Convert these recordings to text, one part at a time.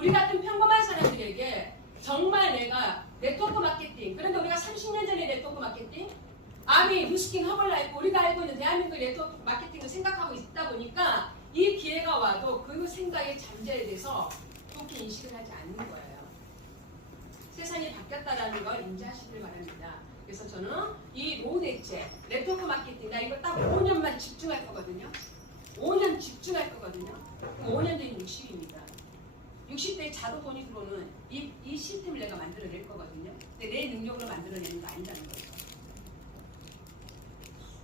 우리 같은 평범한 사람들에게 정말 내가 네트워크 마케팅, 그런데 우리가 30년 전에 네트워크 마케팅, 아미, 루스킨, 허벌라이프, 우리가 알고 있는 대한민국 네트워크 마케팅을 생각하고 있다 보니까 이 기회가 와도 그 생각의 잠재에 대해서 좋게 인식을 하지 않는 거예요. 세상이 바뀌었다라는 걸 인지하시길 바랍니다. 그래서 저는 이 노후 대책, 네트워크 마케팅, 나 이거 딱 5년만 집중할 거거든요. 5년 집중할 거거든요. 5년 뒤는 60입니다. 60대에 자도 돈이 들어오는 이 시스템을 내가 만들어낼 거거든요. 근데 내 능력으로 만들어내는 거 아니라는 거죠.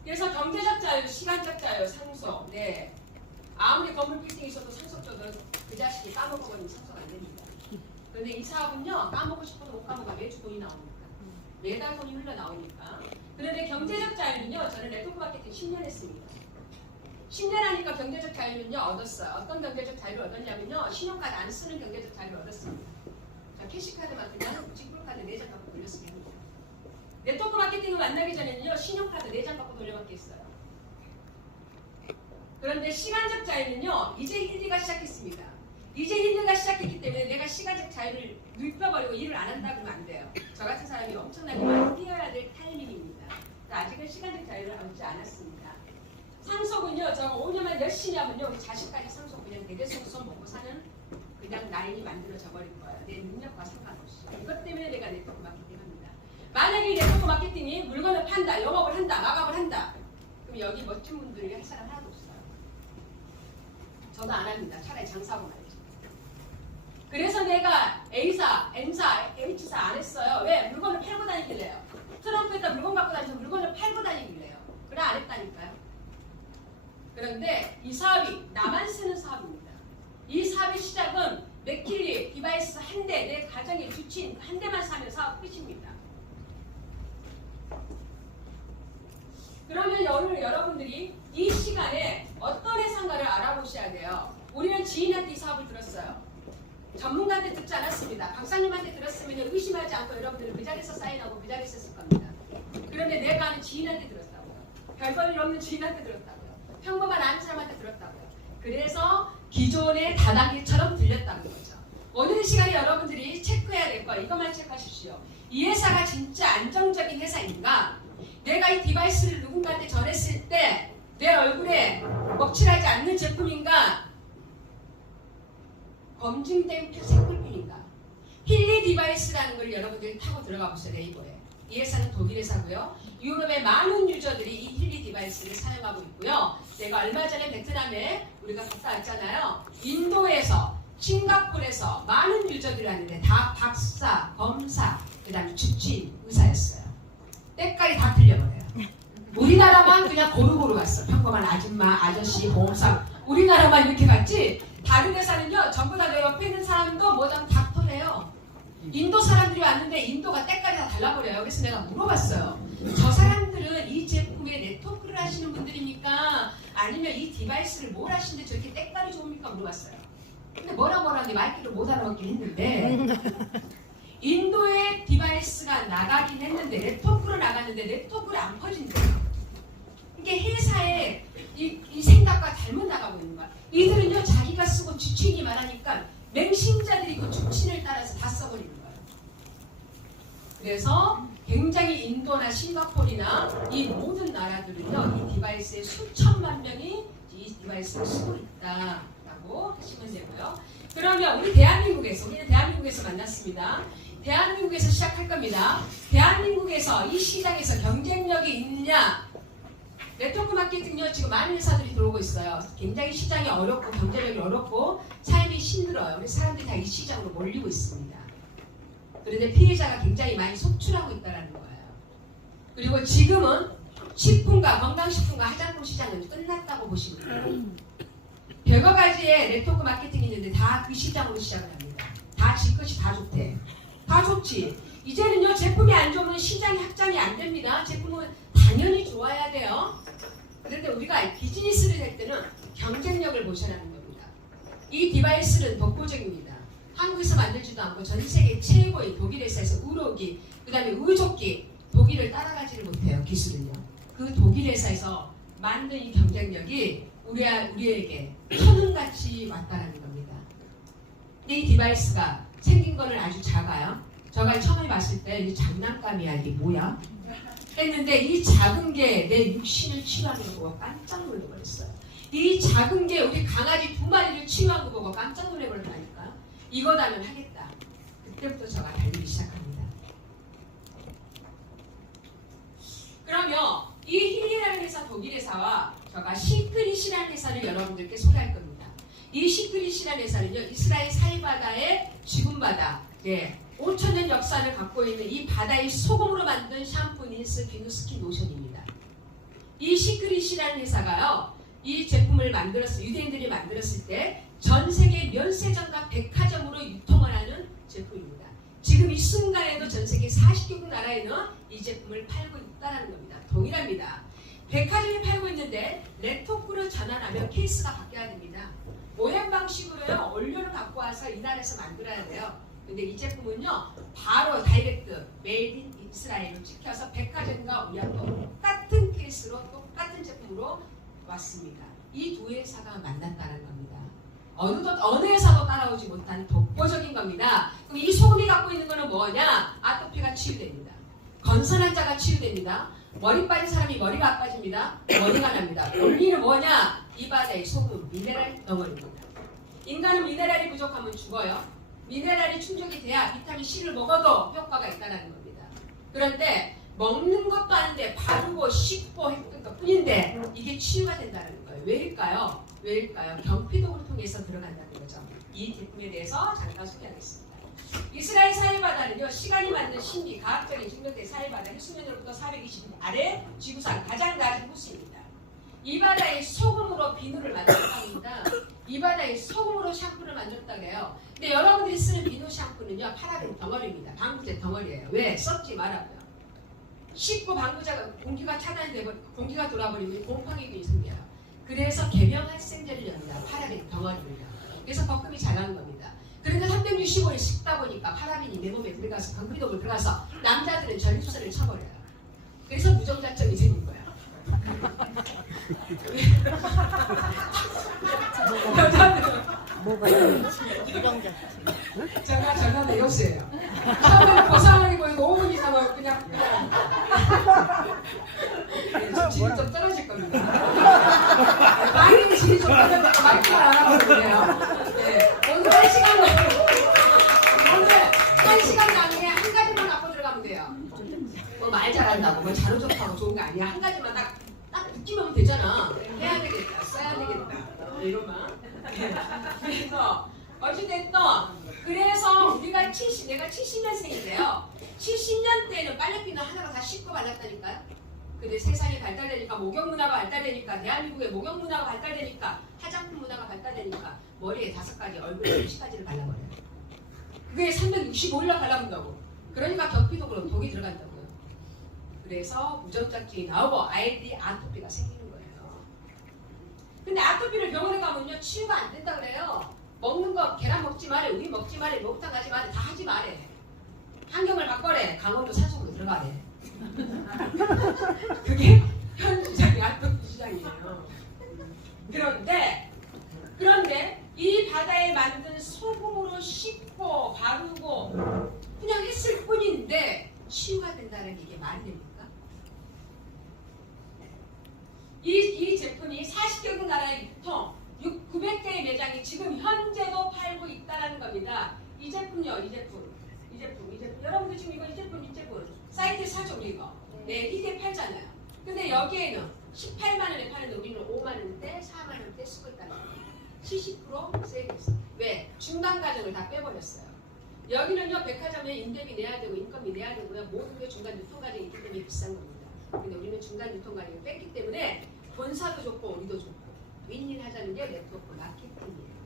그래서 경제적 자유, 시간적 자유, 상속. 네. 아무리 건물 빌딩이 있어도 상속 줘도 그 자식이 까먹어버리면 상속 안 됩니다. 그런데 이 사업은요, 까먹고 싶어도 못 까먹어. 매주 돈이 나오니까. 매달 돈이 흘러나오니까. 그런데 경제적 자유는요, 저는 네트워크 마케팅 10년 했습니다. 10년 하니까 경제적 자유는요, 얻었어요. 어떤 경제적 자유를 얻었냐면요, 신용카드 안 쓰는 경제적 자유를 얻었습니다. 자, 캐시카드만 그냥 직불카드 4장 갖고 돌렸습니다. 네트워크 마케팅을 만나기 전에는요, 신용카드 4장 갖고 돌려받기 했어요. 그런데 시간적 자유는요, 이제 힐리가 시작했습니다. 이제 힐리가 시작했기 때문에 내가 시간적 자유를 눕혀버리고 일을 안 한다 그러면 안 돼요. 저 같은 사람이 엄청나게 많이 뛰어야 될 타이밍입니다. 아직은 시간적 자유를 얻지 않았습니다. 상속은요, 저 5년만 열심히 하면요, 우리 자식까지 상속 그냥 대대손손 먹고 사는 그냥 라인이 만들어져 버릴 거예요. 내 능력과 상관없이. 이것 때문에 내가 네트워크 마케팅 합니다. 만약에 이 네트워크 마케팅이 물건을 판다, 영업을 한다, 마감을 한다. 그럼 여기 멋진 분들이 할 사람 하나도 없어요. 저도 안 합니다. 차라리 장사하고 말이죠. 그래서 내가 A사, M사, H사 안 했어요. 왜? 물건을 팔고 다니길래요. 트렁크에다 물건 갖고 다니면서 물건을 팔고 다니길래요. 그래 안 했다니까요. 그런데 이 사업이 나만 쓰는 사업입니다. 이 사업의 시작은 맥킬리 디바이스 한 대, 내 가정의 주친 한 대만 사면 사업 끝입니다. 그러면 오늘 여러분들이 이 시간에 어떤 회사인가를 알아보셔야 돼요. 우리는 지인한테 이 사업을 들었어요. 전문가한테 듣지 않았습니다. 박사님한테 들었으면 의심하지 않고 여러분들은 그 자리에서 사인하고 그 자리에서 했을 겁니다. 그런데 내가 아는 지인한테 들었다고요. 별볼일 없는 지인한테 들었다고요. 평범한 아는 사람한테 들었다고요. 그래서 기존의 다단계처럼 들렸다는 거죠. 오늘 시간에 여러분들이 체크해야 될 거 이것만 체크하십시오. 이 회사가 진짜 안정적인 회사인가? 내가 이 디바이스를 누군가한테 전했을 때 내 얼굴에 먹칠하지 않는 제품인가? 검증된 색불뿐인가? 힐리 디바이스라는 걸 여러분들이 타고 들어가 보세요. 네이버에. 이 회사는 독일 회사고요. 유럽의 많은 유저들이 이 힐리 디바이스를 사용하고 있고요. 내가 얼마 전에 베트남에 우리가 갔다 왔잖아요. 인도에서, 싱가포르에서 많은 유저들이 왔는데 다 박사, 검사, 그 다음에 주치의, 의사였어요. 때깔이 다 틀려버려요. 우리나라만 그냥 고루고루 갔어. 평범한 아줌마, 아저씨, 보험사. 우리나라만 이렇게 갔지. 다른 회사는요, 전부 다 내 옆에 있는 사람도 뭐든 닥터래요. 인도 사람들이 왔는데 인도가 때깔이 다 달라버려요. 그래서 내가 물어봤어요. 저 사람들은 이 제품에 네트워크를 하시는 분들입니까? 아니면 이 디바이스를 뭘 하시는데 저렇게 때깔이 좋습니까? 물어봤어요. 근데 뭐라고 하는데 마이크를 못 알아먹긴 했는데 인도의 디바이스가 나가긴 했는데 네트워크로 나갔는데 네트워크를 안 퍼진대요. 이게 회사의 이 생각과 잘못 나가고 있는 거야. 이들은요, 자기가 쓰고 주친이 말하니까 맹신자들이 그 주친을 따라서 다 써버리는 거예요. 그래서 굉장히 인도나 싱가포르나 이 모든 나라들은요, 이 디바이스에 수천만 명이 이 디바이스를 쓰고 있다라고 하시면 되고요. 그러면 우리는 대한민국에서 만났습니다. 대한민국에서 시작할 겁니다. 대한민국에서 이 시장에서 경쟁력이 있느냐? 네트워크 마케팅요, 지금 많은 회사들이 들어오고 있어요. 굉장히 시장이 어렵고 경쟁력이 어렵고 삶이 힘들어요. 그래서 사람들이 다 이 시장으로 몰리고 있습니다. 그런데 피해자가 굉장히 많이 속출하고 있다는 거예요. 그리고 지금은 식품과 건강식품과 화장품 시장은 끝났다고 보시면 돼요. 별거 가지의 네트워크 마케팅이 있는데 다 그 시장으로 시작을 합니다. 다 지 것이 다 좋대. 다 좋지. 이제는요, 제품이 안 좋으면 시장이 확장이 안 됩니다. 제품은 당연히 좋아야 돼요. 그런데 우리가 비즈니스를 할 때는 경쟁력을 보셔야 하는 겁니다. 이 디바이스는 독보적입니다. 한국에서 만들지도 않고 전 세계 최고의 독일 회사에서 의료기, 그 다음에 의족기, 독일을 따라가지를 못해요. 기술은요. 그 독일 회사에서 만든 이 경쟁력이 우리에게 천은같이 왔다는 겁니다. 근데 이 디바이스가 생긴 거는 아주 작아요. 저가 처음에 봤을 때 이게 장난감이야, 이게 뭐야? 했는데 이 작은 게 내 육신을 치유하는 거 보고 깜짝 놀라버렸어요. 이 작은 게 우리 강아지 2마리를 치유한 거 보고 깜짝 놀라버렸다니까. 이거다면 하겠다. 그때부터 저가 달리기 시작합니다. 그러면 이 힐이라는 회사, 독일 회사와 저가 시크릿이라는 회사를 여러분들께 소개할 겁니다. 이 시크릿이라는 회사는요, 이스라엘 사해바다의 지분바다, 5,000년 역사를 갖고 있는 이 바다의 소금으로 만든 샴푸, 린스, 비누스킨, 로션입니다. 이 시크릿이라는 회사가요, 이 제품을 유대인들이 만들었을 때 전 세계 면세점과 백화점으로 유통을 하는 제품입니다. 지금 이 순간에도 전 세계 40개국 나라에는 이 제품을 팔고 있다는 겁니다. 동일합니다. 백화점에 팔고 있는데 네트워크로 전환하면 케이스가 바뀌어야 됩니다. 모양 방식으로요, 원료를 갖고 와서 이 나라에서 만들어야 돼요. 근데 이 제품은요, 바로 다이렉트 메이드 인 이스라엘로 찍혀서 백화점과 우리와 똑같은 케이스로 똑같은 제품으로 왔습니다. 이 두 회사가 만났다는 겁니다. 어느 회사도 따라오지 못한 독보적인 겁니다. 그럼 이 소금이 갖고 있는 거는 뭐냐? 아토피가 치유됩니다. 건선한 자가 치유됩니다. 머리 빠진 사람이 머리가 안 빠집니다. 머리가 납니다. 원리는 뭐냐? 이 바다의 소금은 미네랄 덩어리입니다. 인간은 미네랄이 부족하면 죽어요. 미네랄이 충족이 돼야 비타민 C를 먹어도 효과가 있다는 겁니다. 그런데 먹는 것도 아닌데 바르고 씻고 했던 것 뿐인데 이게 치유가 된다는 거예요. 왜일까요? 경피독을 통해서 들어간다는 거죠. 이 제품에 대해서 잠깐 소개하겠습니다. 이스라엘 사해바다는요, 시간이 만든 신비, 과학적인 증명된 사해바다 해수면으로부터 420m 아래 지구상 가장 낮은 호수입니다. 이 바다에 소금으로 비누를 만들었답니다. 이 바다에 소금으로 샴푸를 만들었다고 해요. 근데 여러분들이 쓰는 비누 샴푸는요, 파라벤 덩어리입니다. 방부제 덩어리예요. 왜? 썩지 말라고요. 씻고 방부제가 공기가 차단되고 공기가 돌아버리면 곰팡이균이 생겨요. 그래서 계명활성제를 엽니다. 파라벤 덩어리입니다. 그래서 거품이 잘 나는 겁니다. 그런데 365일 씻다 보니까 파라벤이 내 몸에 들어가서 경피독을 들어가서 남자들은 전립선을 쳐버려요. 그래서 무정자증이 생긴 거예요. 여자들은 뭐가 유정자. 제가 내역수예요. 처음에는 고상하게 보이고 5분 이상은 그냥 질이 좀 떨어질 겁니다. 많이 질이 좀 떨어졌다고 말씀을 안 하거든요. 오늘 1시간 강의에 한 가지만 갖고 들어가면 돼요. 뭐 말 잘한다고, 뭐 자료 좋다고 좋은 거 아니야. 한 가지만 딱 느끼면 되잖아. 해야 되겠다, 써야 되겠다. 이러면. 그래서 어찌됐든 그래서 우리가 내가 70년생인데요. 70년 때는 빨래비누 하나가 다 씻고 발랐다니까요. 근데 세상이 발달되니까 목욕문화가 발달되니까 대한민국의 목욕문화가 발달되니까 화장품 문화가 발달되니까 머리에 5가지, 얼굴에 10가지를 발라버려요. 그게 365일날 발라본다고. 그러니까 경피독으로 독이 들어간다고요. 그래서 무정자증이 나오고 아이들이 아토피가 생기는 거예요. 근데 아토피를 병원에 가면요, 치유가 안 된다 그래요. 먹는 거 계란 먹지 말래, 우유 먹지 말래, 목욕탕 가지 말래, 다 하지 말래. 환경을 바꿔래. 강원도 산속으로 들어가래. 그게 현 주장이 아토피 주장이에요. 그런데 이 바다에 만든 소금으로 씻고 바르고 그냥 했을 뿐인데 치유가 된다는 이게 말이 됩니까? 이 제품이 40개국 나라에 유통 900개의 매장이 지금 현재도 팔고 있다는 겁니다. 이 제품요, 이 제품. 여러분들 지금 이 제품 사이트에 사죠, 우리 이거. 네, 이게 팔잖아요. 근데 여기에는 18만 원에 파는데 우리는 5만 원대, 4만 원대 쓰고 있다는 거예요. 70% 세일했어. 왜? 중간 과정을 다 빼버렸어요. 여기는요, 백화점에 임대비 내야 되고 인건비 내야 되고요. 모든 게 중간 유통 과정이 있기 때문에 비싼 겁니다. 근데 우리는 중간 유통 과정을 뺐기 때문에 본사도 좋고 우리도 좋고 윈윈 하자는 게 네트워크 마케팅이에요.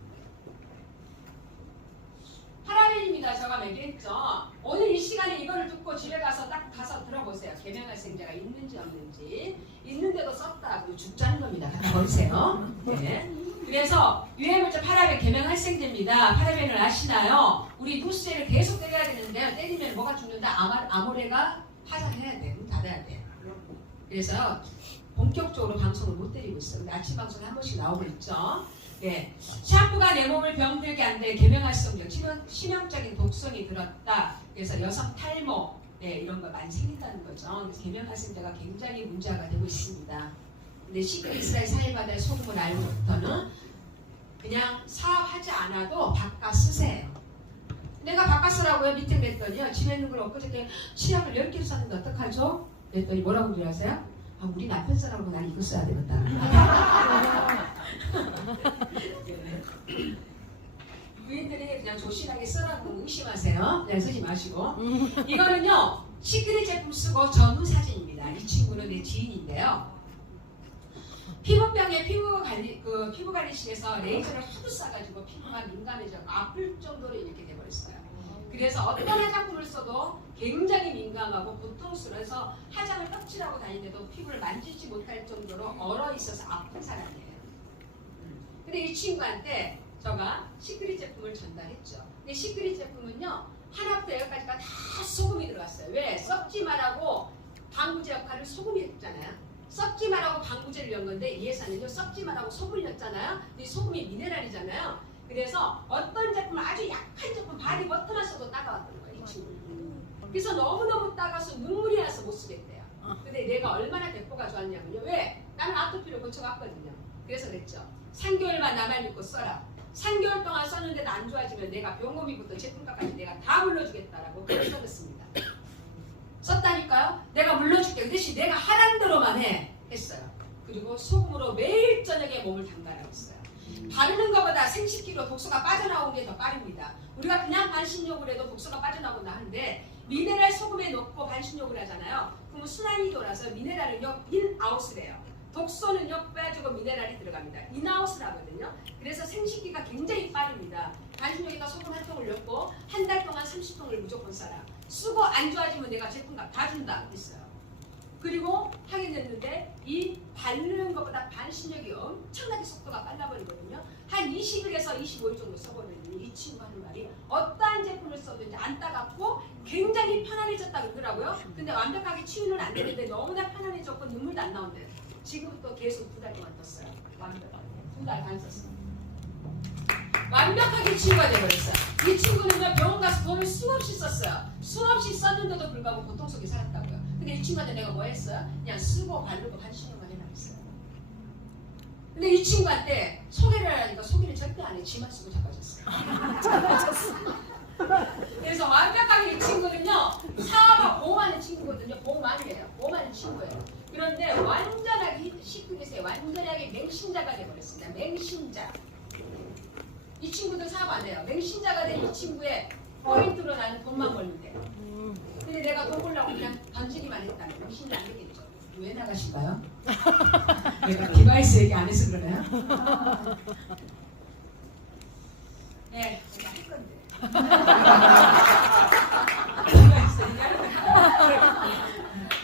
파라벤입니다. 제가 얘기했죠. 오늘 이 시간에 이거를 듣고 집에 가서 딱 가서 들어보세요. 계명활성제가 있는지 없는지. 있는데도 썼다. 죽자는 겁니다. 갖다 버리세요. 네. 그래서 유해물질 파라벤 계명활성제입니다. 파라벤을 아시나요? 우리 누스를 계속 때려야 되는데요. 때리면 뭐가 죽는다? 아모레가 파산해야 돼. 문 닫아야 돼. 그래서 본격적으로 방송을 못 때리고 있어요. 근데 아침 방송에 한 번씩 나오고 있죠. 예, 샴푸가 내 몸을 병들게 한데 계명활성력, 치명적인 독성이 들었다. 그래서 여성 탈모, 네, 이런 거 많이 생긴다는 거죠. 그래서 계명활성제가 굉장히 문제가 되고 있습니다. 근데 시크 이스라엘 사회바다의 소금을 알고부터는 그냥 사업하지 않아도 바꿔 쓰세요. 내가 바꿔 쓰라고요? 밑에 그랬더니요. 집에 있는 걸 엊그저께 치약을 10개 썼는데 어떡하죠? 그랬더니 뭐라고 줄 아세요? 아, 우리 남편 쓰라고 난 이거 써야 되겠다. 부인들이 그냥 조신하게 쓰라고 의심하세요. 그냥 쓰지 마시고. 이거는요. 시크릿 제품 쓰고 전후 사진입니다. 이 친구는 내 지인인데요. 피부병에 피부관리실에서 레이저를 하도 쏴가지고 피부가 민감해져서 아플 정도로 이렇게 돼버렸어요. 그래서 어떤 화장품을 써도 굉장히 민감하고 고통스러워서 화장을 떡칠하고 다니는데도 피부를 만지지 못할 정도로 얼어 있어서 아픈 사람이에요. 근데 이 친구한테 제가 시크릿 제품을 전달했죠. 근데 시크릿 제품은요, 하나부터 열까지가 다 소금이 들어갔어요. 왜? 썩지 말라고 방부제 역할을 소금이 했잖아요. 썩지 말라고 방부제를 연 건데 이 회사는요, 썩지 말라고 소금을 넣었잖아요. 근데 소금이 미네랄이잖아요. 그래서 어떤 제품을 아주 약한 제품 바디 버튼만 써도 따가웠던 거예요, 이 친구는. 그래서 너무너무 따가서 눈물이 나서 못 쓰겠대요. 근데 내가 얼마나 대포가 좋았냐면요. 왜? 나는 아토피를 고쳐갔거든요. 그래서 그랬죠. 3개월만 나만 믿고 써라. 3개월 동안 썼는데도 안 좋아지면 내가 병원비부터 제품값까지 내가 다 물려주겠다라고 그렇게 써줬습니다. 썼다니까요. 내가 물려줄게. 그 대신 내가 하란 대로만 했어요. 그리고 소금으로 매일 저녁에 몸을 담가라고 했어요. 바르는 것보다 생식기로 독소가 빠져나오는 게 더 빠릅니다. 우리가 그냥 반신욕을 해도 독소가 빠져나온다 하는데 미네랄 소금에 넣고 반신욕을 하잖아요. 그러면 순환이 돌아서 미네랄은요 인아웃을 해요. 독소는요 빼주고 미네랄이 들어갑니다. 인아웃을 하거든요. 그래서 생식기가 굉장히 빠릅니다. 반신욕에다 소금 한 통을 넣고 한 달 동안 30통을 무조건 써라. 쓰고 안 좋아지면 내가 제품값 다 준다 했어요. 그리고 하게 됐는데 이 바르는 것보다 반신욕이 엄청나게 속도가 빨라버리거든요. 한 20일에서 25일 정도 써버리더니 이 친구 하는 말이 어떠한 제품을 써든지 안 따갑고 굉장히 편안해졌다 그러더라고요. 근데 완벽하게 치유는 안 되는데 너무나 편안해졌고 눈물도 안 나온대요. 지금부터 계속 2달 동안 떴어요. 완벽하게 2달 반 썼어요. 완벽하게 치유가 되어버렸어요. 이 친구는요 병원 가서 돈을 수없이 썼어요. 수없이 썼는데도 불구하고 고통 속에 살았다고요. 근데 이 친구한테 내가 뭐 했어요? 그냥 쓰고 바르고 반신욕만 해놔있어요. 근데 이 친구한테 소개를 하니까 소개를 절대 안 해. 지만 쓰고 자빠졌어요. 그래서 완벽하게 이 친구는요 사업하고 보험하는 친구거든요. 보험만이에요. 보험하는 친구예요. 그런데 완전하게 시크릿에 완전하게 맹신자가 되어버렸습니다. 맹신자. 이 친구도 사업 안 해요. 맹신자가 된 이 친구의 포인트로 나는 돈만 벌면 돼요. 근데 내가 돈 벌려고 그냥 던지기만 했다면 맹신자 안 되겠죠. 왜 나가신가요? 내가 디바이스 얘기 안 해서 그러나요? 네, 제가 할 건데. 디바이스 얘기하는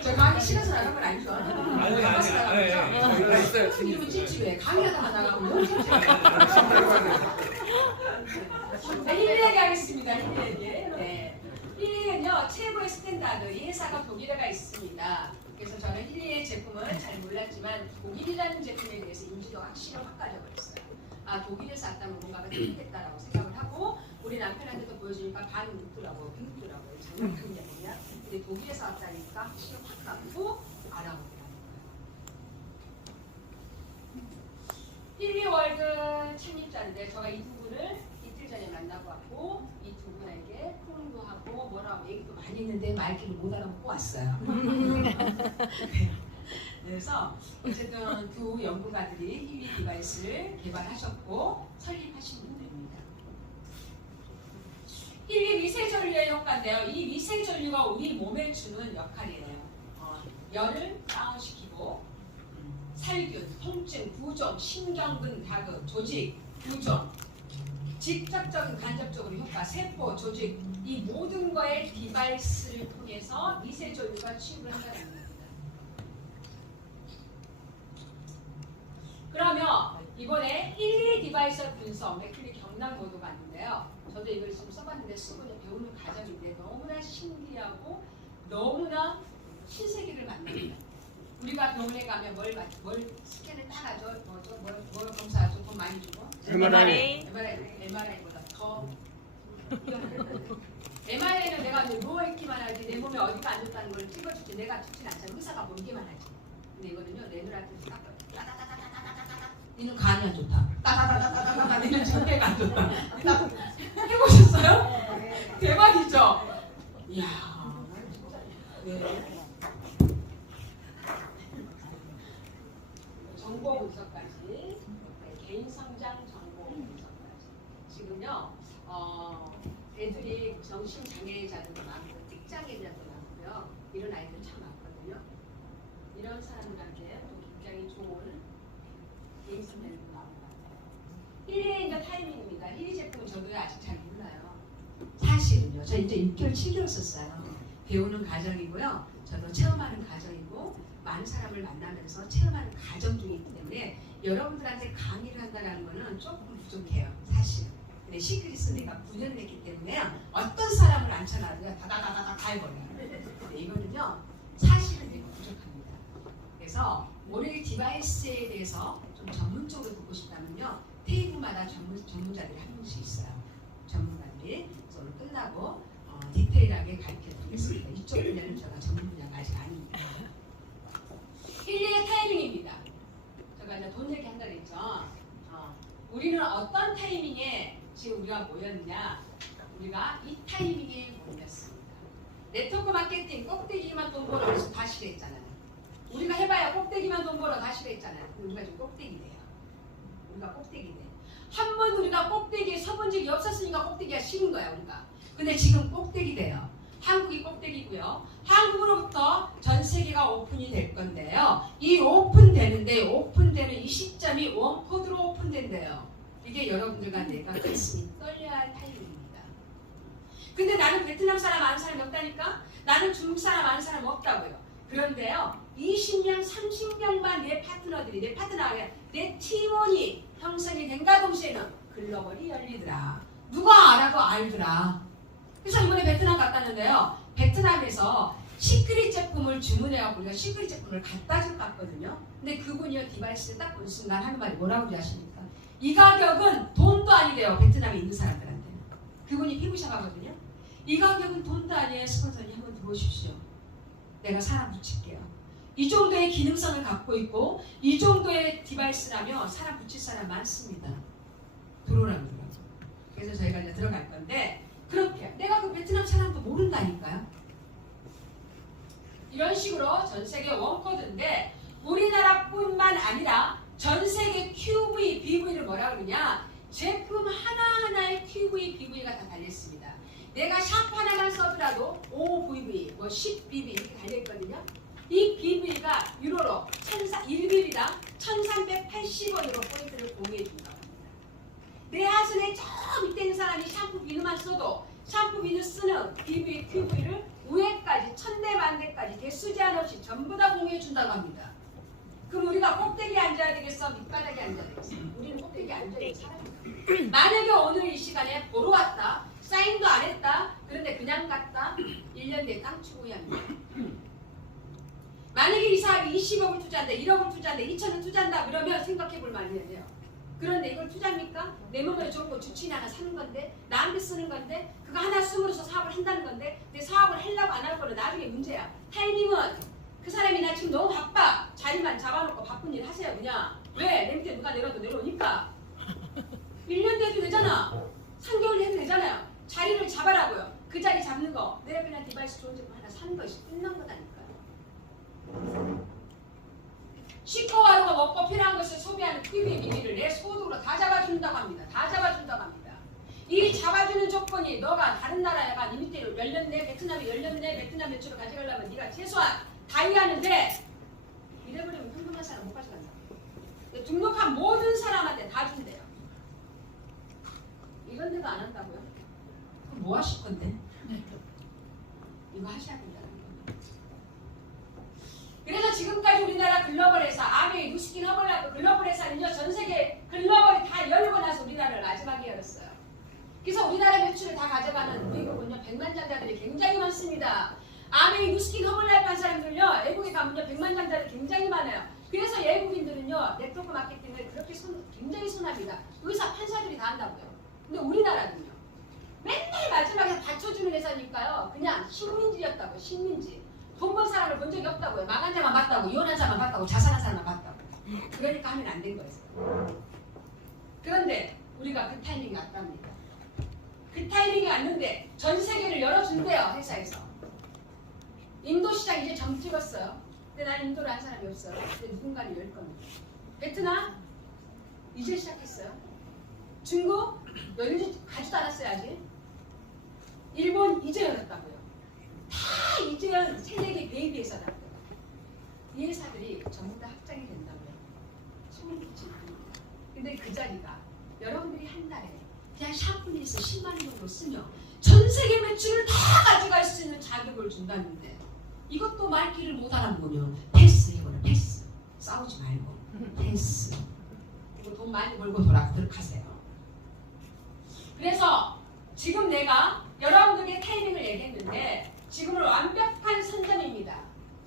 저 강의 싫어서 나간 건 아니죠? 아니. 있어요. 이러면 찝찝해. 강의하다가 나가면 너무 찝찝해. 힐리에게 하겠습니다. 힐리에게. 네. 힐리는요 최고의 스탠다드. 이 회사가 독일에가 있습니다. 그래서 저는 힐리의 제품을 잘 몰랐지만 독일이라는 제품에 대해서 인지도가 확실히 확 가져버렸어요. 아 독일에서 왔다면 뭔가가 틀리겠다라고 생각을 하고 우리 남편한테도 보여주니까 반응 웃더라고요. 웃더라고요. 장난감이 아니라. 근데 독일에서 왔다니까 확실히 확 가고 알아보더라고요. 힐리월드 창립자인데 제가 이 두 분을 이틀 전에 만나고 왔고 이 두 분에게 포옹도 하고 뭐라고 얘기도 많이 했는데 말귀를 못 알아먹고 왔어요. 그래서 어쨌든 두 연구가들이 힐리 디바이스를 개발하셨고 설립하신 분들입니다. 힐리 미세전류의 효과인데요. 이 미세전류가 우리 몸에 주는 역할이에요. 열을 다운시키고 살균, 통증, 부종, 신경근 자극, 조직, 부종, 직접적인 간접적으로 효과, 세포, 조직 이 모든 거에 디바이스를 통해서 미세전류가 취입을 한다는 겁니다. 그러면 이번에 1, 2 디바이스 분석, 맥클리 경락 모드가 있는데요. 저도 이걸 좀 써봤는데 수분을 배우는 과정인데 너무나 신기하고 너무나 신세계를 만납니다. 우리가 병원에 가면 뭘 스캔을 따가죠. 뭘 검사 조금 많이 주고. MRI보다 더. MRI는 내가 이제 누워있기만 하지 내 몸에 어디가 안 좋다는 걸 찍어주지 내가 찍진 않잖아. 의사가 보기만 하지. 근데 이거는요 내 눈앞에서 딱 따다다다다다다다다 니는 간이 안 좋다. 따다다다다다다 니는 전폐가 안 좋다. 해보셨어요? 대박이죠? 이야 네. 정보 분석까지 개인 성장 정보 분석까지 지금요 애들이 정신장애자들도 많고 틱장애자도 많고요 이런 아이들 참 많거든요. 이런 사람들한테 또 굉장히 좋은 개인 성장도 나온 것 같아요. 힐리의 이제 타이밍입니다. 힐리 제품은 저도 아직 잘 몰라요. 사실은요. 저 이제 6개월 7개월 썼어요. 배우는 과정이고요. 저도 체험하는 과정이고 많은 사람을 만나면서 체험하는 과정 중에 있기 때문에 여러분들한테 강의를 한다는 거는 조금 부족해요. 사실. 근데 시크릿은 내가 9년을 했기 때문에 어떤 사람을 앉혀놔도 다다다다다 다 해버려요. 근데 이거는요. 사실은 내가 부족합니다. 그래서 모르게 디바이스에 대해서 좀 전문적으로 듣고 싶다면요. 테이블마다 전문자들이 한 분씩 있어요. 전문가들이. 그래서 오늘 끝나고 디테일하게 가르쳐 드리겠습니다. 이쪽 분야는 제가 전문 분야가 아직 아닙니다. 힐리의 타이밍입니다. 제가 이제 돈 얘기 한다 그랬죠. 우리는 어떤 타이밍에 지금 우리가 모였냐? 우리가 이 타이밍에 모였습니다. 네트워크 마케팅 꼭대기만 돈 벌어 그래서 다시 했잖아요. 우리가 해봐야 꼭대기만 돈 벌어 다시 했잖아요. 우리가 지금 꼭대기래요. 우리가 꼭대기네. 한 번 우리가 꼭대기에 서본 적이 없었으니까 꼭대기가 싫은 거야 우리가. 근데 지금 꼭대기 돼요. 한국이 꼭대기고요. 한국으로부터 전 세계가 오픈이 될 건데요. 이 오픈되는 이 시점이 원코드로 오픈된대요. 이게 여러분들과 내가 가슴이 떨려야 할 타이밍입니다. 근데 나는 베트남 사람 아는 사람이 없다니까? 나는 중국 사람 아는 사람이 없다고요. 그런데요. 20명, 30명만 내 파트너가 내 팀원이 형성이 된가 동시에는 글로벌이 열리더라. 누가 알아도 알더라. 그래서 이번에 베트남 갔다는데요. 베트남에서 시크릿 제품을 주문해갖고 우리가 시크릿 제품을 갖다 줄 갔거든요. 근데 그분이요 디바이스를 딱 본 순간 하는 말이 뭐라고 하십니까? 이 가격은 돈도 아니래요. 베트남에 있는 사람들한테. 그분이 피부샵 하거든요. 이 가격은 돈도 아니에요. 스폰서님 한번 들어오십시오. 내가 사람 붙일게요. 이 정도의 기능성을 갖고 있고 이 정도의 디바이스라면 사람 붙일 사람 많습니다. 들어오라고 그래요. 그래서 저희가 이제 들어갈 건데 그렇게 내가 그 베트남 사람도 모른다니까요. 이런 식으로 전 세계 원코드인데 우리나라뿐만 아니라 전 세계 QV, BV를 뭐라 그러냐 제품 하나하나에 QV, BV가 다 달렸습니다. 내가 샴푸 하나만 써더라도 5BV, 뭐 10BV 이렇게 달려있거든요. 이 BV가 유로로 1BV당 1380원으로 포인트를 공유해 준다고 합니다. 내 하순에 저 밑에 있는 사람이 샴푸 비누만 써도 샴푸 비누 쓰는 BV, QV를 위에까지 1000대 만대까지 개수 제한 없이 전부 다 공유해 준다고 합니다. 그럼 우리가 꼭대기에 앉아야 되겠어? 밑바닥에 앉아야 되겠어? 우리는 꼭대기에 앉아야 되는 사람입니다. 만약에 오늘 이 시간에 보러 왔다. 사인도 안 했다. 그런데 그냥 갔다. 1년 뒤에 땅 추구야 합니다. 만약에 이 사람이 20억을 투자한다. 1억을 투자한다. 2천을 투자한다. 그러면 생각해 볼 만해야 돼요. 그런데 이걸 투자입니까? 내 몸에 좋은 거 주치나 하나 사는 건데 나한테 쓰는 건데 그거 하나 쓰므로서 사업을 한다는 건데 내 사업을 하려고 안 할 거는 나중에 문제야. 타이밍은 그 사람이 나 지금 너무 바빠. 자리만 잡아놓고 바쁜 일 하세요 그냥. 왜? 내 밑에 누가 내려도 내려오니까. 1년 돼도 되잖아. 3개월 해도 되잖아요. 자리를 잡아라고요. 그 자리 잡는 거. 내가 그냥 디바이스 좋은 제품 하나 사는 것이 끝난 거다니까요. 시커와루가 먹고 필요한 것을 소비하는 TV의 비밀을 내 소득으로 다 잡아준다고 합니다. 다 잡아준다고 합니다. 이 잡아주는 조건이 너가 다른 나라가 니 밑에 열렸네, 베트남이 열렸네, 베트남 매출을 가져가려면 네가 최소한 다이아는데 이래버리면 평범한 사람 못 가져간다. 등록한 모든 사람한테 다 준대요. 이런 데도 안 한다고요? 그럼 뭐 하실 건데? 이거 하셔야 된다는 겁니다. 그래서 지금까지 우리나라 글로벌 회사, 아메이, 누스킨, 허벌라고 글로벌 회사는요, 전 세계 글로벌이 다 열고 나서 우리나라를 마지막에 열었어요. 그래서 우리나라 매출을 다 가져가는 미국은요, 백만장자들이 굉장히 많습니다. 아메이 누스킨 허블라이프 한 사람들요 외국에 가면요 100만 장자들 굉장히 많아요. 그래서 외국인들은요 네트워크 마케팅을 그렇게 굉장히 손합니다. 의사 판사들이 다 한다고요. 근데 우리나라는요 맨날 마지막에 받쳐주는 회사니까요 그냥 식민지였다고요. 식민지. 돈 번 사람을 본 적이 없다고요. 망한 자만 봤다고, 이혼한 자만 봤다고, 자살한 사람만 봤다고. 그러니까 하면 안 된 거예요. 그런데 우리가 그 타이밍이 왔답니다. 그 타이밍이 왔는데 전 세계를 열어준대요. 회사에서. 인도 시장 이제 점 찍었어요. 근데 난 인도를 한 사람이 없어요. 근데 누군가는 열 겁니다. 베트남 이제 시작했어요. 중국 열리지 가지도 않았어요 아직. 일본 이제 열었다고요. 다 이제는 새내기 베이비 회사라고요. 이 회사들이 전부 다 확장이 된다고요. 소문 듣지 않습니다. 근데 그 자리가 여러분들이 한 달에 그냥 샤프니스 10만 원 정도 쓰며 전 세계 매출을 다 가져갈 수 있는 자격을 준다는데 이것도 말귀를 못 알아보면 패스 해보라. 패스. 싸우지 말고 패스. 이거 돈 많이 벌고 돌아가도록 하세요. 그래서 지금 내가 여러분들에게 타이밍을 얘기했는데 지금은 완벽한 선점입니다.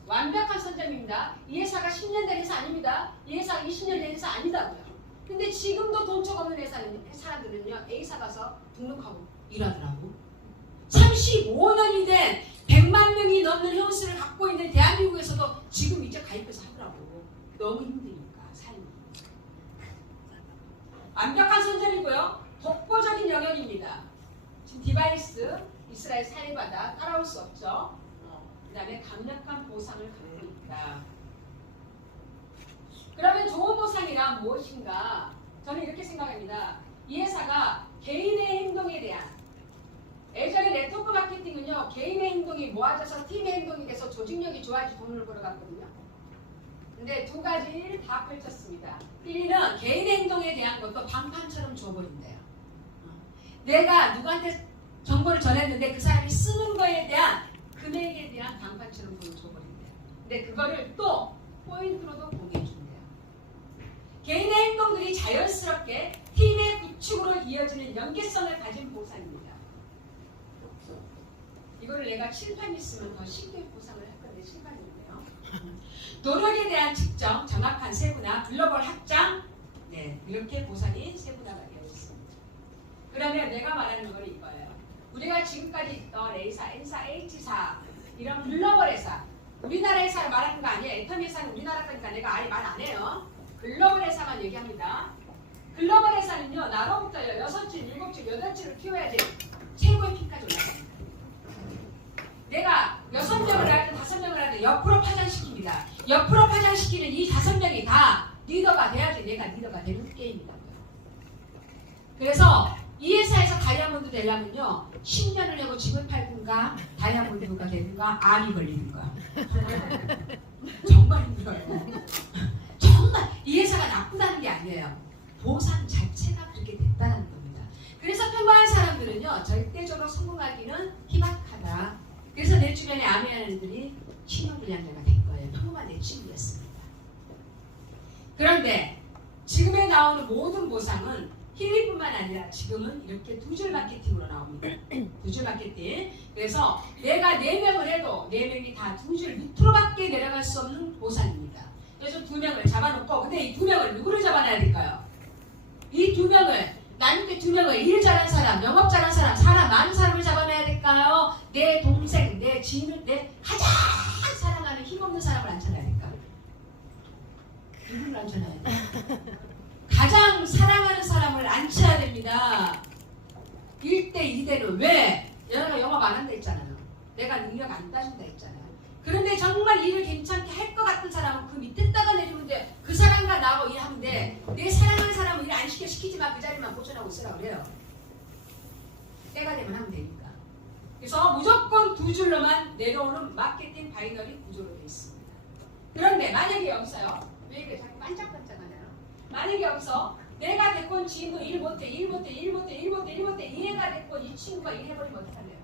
완벽한 선점입니다. 이 회사가 10년 된 회사 아닙니다. 이 회사가 20년 된 회사 아니다고요. 근데 지금도 돈적 없는 사람들은요 A사 가서 등록하고 일하더라고. 35년이 된 100만 명이 넘는 회원수를 갖고 있는 대한민국에서도 지금 이제 가입해서 하더라고. 너무 힘드니까 삶이. 완벽한 선점이고요. 독보적인 영역입니다. 지금 디바이스 이스라엘 사례받아 따라올 수 없죠. 그 다음에 강력한 보상을 갖고 있다. 그러면 좋은 보상이란 무엇인가? 저는 이렇게 생각합니다. 이 회사가 개인의 행동에 대한 예전에 네트워크 마케팅은요 개인의 행동이 모아져서 팀의 행동이 돼서 조직력이 좋아지 돈을 벌어갔거든요. 근데 두 가지를 다 펼쳤습니다. 1위는 개인의 행동에 대한 것도 방판처럼 줘버린대요. 내가 누구한테 정보를 전했는데 그 사람이 쓰는 거에 대한 금액에 대한 방판처럼 돈을 줘버린대요. 근데 그거를 또 포인트로도 공개해준대요. 개인의 행동들이 자연스럽게 팀의 구축으로 이어지는 연계성을 가진 보상입니다. 이거를 내가 칠판 있으면 더 쉽게 보상을 할 건데 칠판이 있네요. 노력에 대한 측정, 정확한 세분화, 글로벌 확장, 네 이렇게 보상이 세분화가 되어 있습니다. 그러면 내가 말하는 건 이거예요. 우리가 지금까지 있던 A사, N사, H사 이런 글로벌 회사, 우리나라 회사를 말하는 거 아니에요. 애텀 회사는 우리나라 거니까 내가 아예 말 안 해요. 글로벌 회사만 얘기합니다. 글로벌 회사는요 나로부터요 6줄, 7줄, 8줄을 키워야지 최고의 픽까지 올라갑니다. 내가 6명을 하든 5명을 하든 옆으로 파장시킵니다. 옆으로 파장시키는 이 5명이 다 리더가 돼야지 내가 리더가 되는 게임이라고요. 그래서 이 회사에서 다이아몬드 되려면요 10년을 하고 집을 팔든가 다이아몬드가 되든가 암이 걸리든가 정말 힘들어요. 정말 이 회사가 나쁘다는 게 아니에요. 보상 자체가 그렇게 됐다는 겁니다. 그래서 평범한 사람들은요 절대적으로 성공하기는 희박하다. 그래서 내 주변에 암이라는 애들이 신용불량자가 된 거예요. 평범한 내 친구였습니다. 그런데 지금에 나오는 모든 보상은 힐리뿐만 아니라 지금은 이렇게 두 줄 마케팅으로 나옵니다. 두 줄 마케팅. 그래서 내가 4명을 해도 4명이 다 두 줄 밑으로밖에 내려갈 수 없는 보상입니다. 그래서 2명을 잡아놓고 근데 이 2명을 누구를 잡아놔야 될까요? 이 2명을 나님께 2명을 일 잘한 사람, 영업 잘한 사람, 사람 많은 사람을 잡아놔야 될까요? 내 동생, 내 지인을 내 가장 사랑하는 힘없는 사람을 앉혀놔야 될까요? 누구를 앉혀놔야 돼요? 가장 사랑하는 사람을 앉혀야 됩니다. 1대 2대는 왜? 내가 영업 안 한다 했잖아요. 내가 능력 안 따준다 했잖아요. 그런데 정말 일을 괜찮게 할 것 같은 사람은 그 밑에다가 내리면 돼. 그 사람과 나하고 일하면 돼. 내 사랑하는 사람은 일 안 시키지만 그 자리만 보존하고 있으라고 그래요. 때가 되면 하면 되니까. 그래서 무조건 두 줄로만 내려오는 마케팅 바이너리 구조로 되어 있습니다. 그런데 만약에 여기서요. 왜 이렇게 자꾸 반짝반짝하나요? 만약에 여기서 내가 됐건 지인도 일 못해 이해가 됐건 이 친구가 일해버리면 어떡할래요?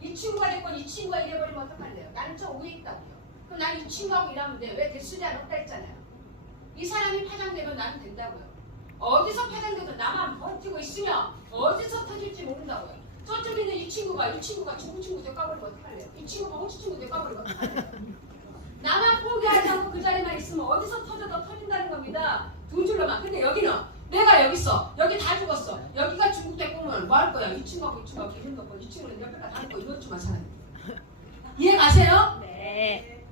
이 친구가 됐건 이 친구가 일해버리면 어떡할래요? 나는 저 위에 있다고요. 그럼 난 이 친구하고 일하면 돼. 왜 대수자 없다 했잖아요. 이 사람이 파장되면 나는 된다고요. 어디서 파장돼도 나만 버티고 있으면 어디서 터질지 모른다고요. 저쪽에 있는 이 이 친구가 중국 친구 돼가버리면 어떡할래요? 이 친구가 호주 친구 돼가버리면 어떡할래요? 나만 포기하지 않고 그 자리만 있으면 어디서 터져도 터진다는 겁니다. 두 줄로만. 근데 여기는 내가 여기 있어. 여기 다 죽었어. 여기가 중국 돼보면 뭐 할 거야? 이 친구하고 이 친구하고 기분 넣고 이 친구는 옆에가 다 있고 이런 줄만 살아요. 이해 가세요? 네.